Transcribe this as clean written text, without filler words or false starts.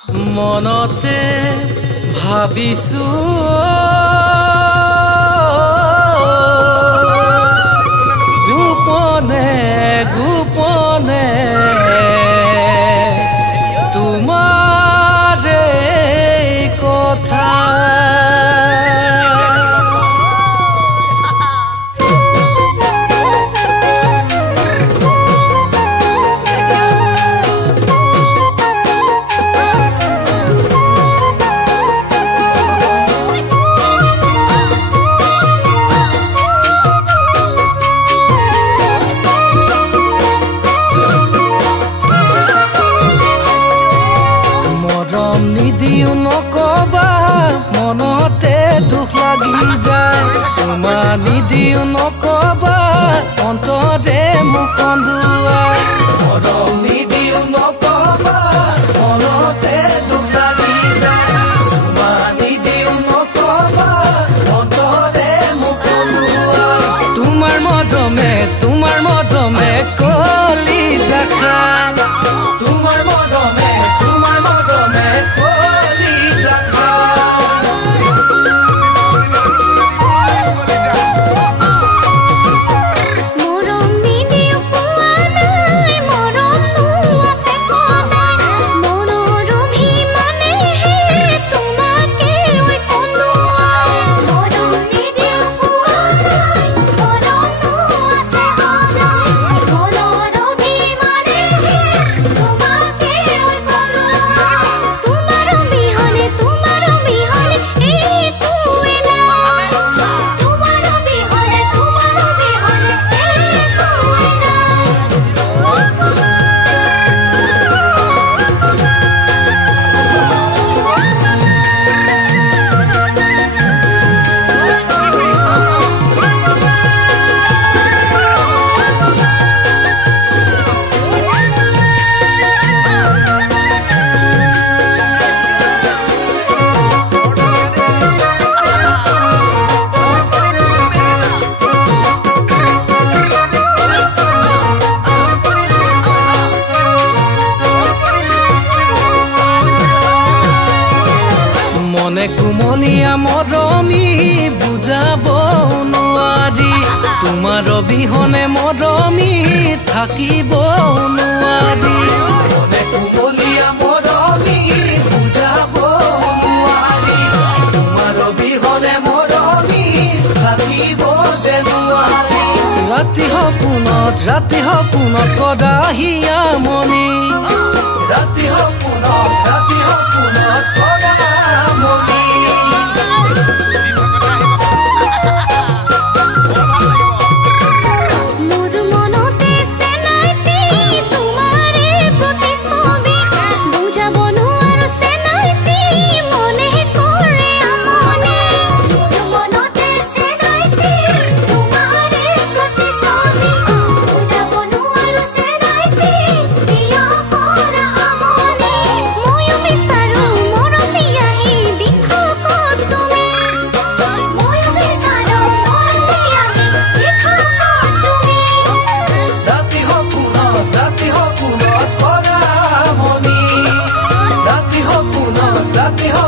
মনতে ভাবিছো গোপনে গোপনে তোমাৰে কথা নিদিও নকবা মনতে দুখ লাগি যায় চুমা নিদিও নকবা অন্তৰে মোক কন্দুৱাই মৰম নিদিও নকবা মনতে দুখ লাগি যায় চুমা নিদিও নকবা অন্তৰে মোক কন্দুৱাই তোমাৰ মৰমে কলি জাখা তোমাৰ মৰমে মনে কুমলীয়া মৰমী বুজাব নোৱাৰি তোমাৰ অবিহনে মৰমী থাকিব নোৱাৰি মনে কুমলীয়া মৰমী বুজাব নোৱাৰি তোমাৰ অবিহনে মৰমী থাকিব যে নোৱাৰি ৰাতি সপোনত কদাহিয়া মনি ৰাতি সপোনত কদা Lati